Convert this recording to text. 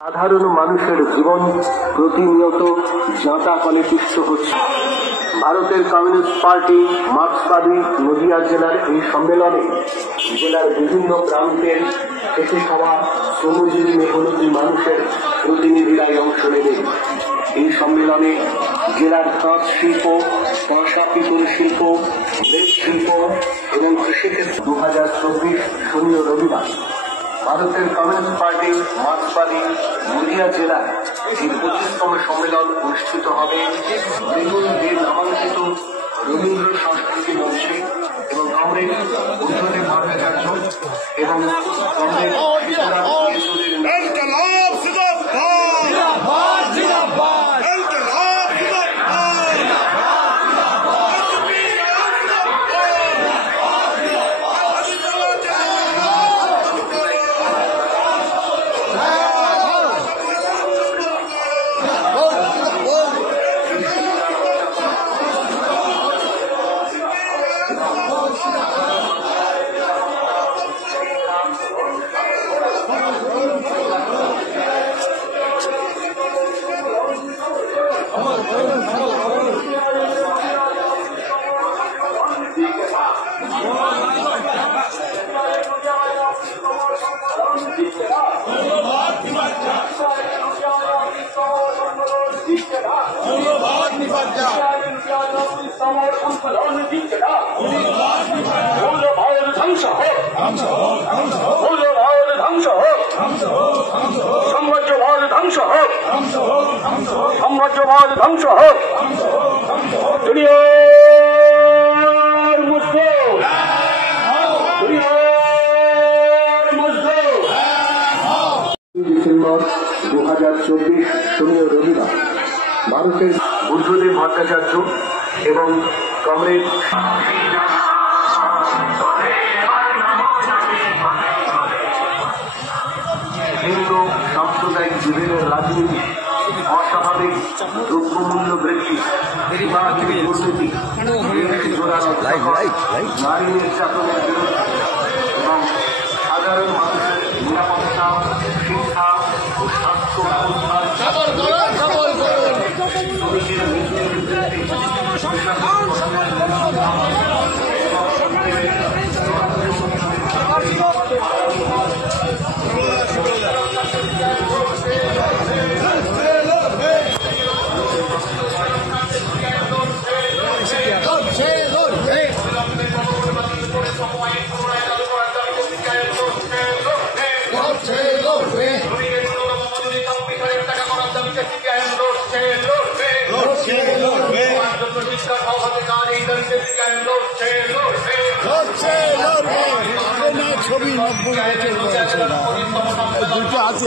সাধারণ মানুষের জীবন প্রতিনিয়ত যাঁতা কলিপিষ্ট হচ্ছে। ভারতের কমিউনিস্ট পার্টি মার্ক্সবাদী নদিয়া জেলার এই সম্মেলনে জেলার বিভিন্ন প্রান্তের খেটে খাওয়া শ্রমজীবী মেহনতি মানুষের প্রতিনিধিরাই অংশ নেবেন। এই সম্মেলনে জেলার তাঁত শিল্প, কাঁসা পিতল শিল্প, মৃৎ শিল্প এবং কৃষিক্ষেত্র 2024 শনি ও রবিবার ভারতের কমিউনিস্ট পার্টি মার্ক্সবাদী নদিয়া জেলায় এই 25তম সম্মেলন অনুষ্ঠিত হবে বেগুন দে নামাঙ্কিত রবীন্দ্র সংস্কৃতি মঞ্চে এবং কমরেড বুদ্ধদেব ভট্টাচার্য এবং কমরেড সাম্রাজ্যবাদ ধ্বংস হোক। দুনিয়ার মজদুর, ডিসেম্বর 2024 শনি ও রবিবার ভারতের বুদ্ধদেব ভট্টাচার্য এবং কমরেড ভিন্ন সাম্প্রদায়িক জীবনের রাজনীতি, অস্বাভাবিক দ্রব্যমূল্য বৃদ্ধি, দুর্নীতি, নারী নির্যাতনের বিরুদ্ধে এবং সাধারণ মানুষের নিরাপত্তা, শিক্ষা ও স্বাস্থ্য ছবি 90 বছর দুটো আছে।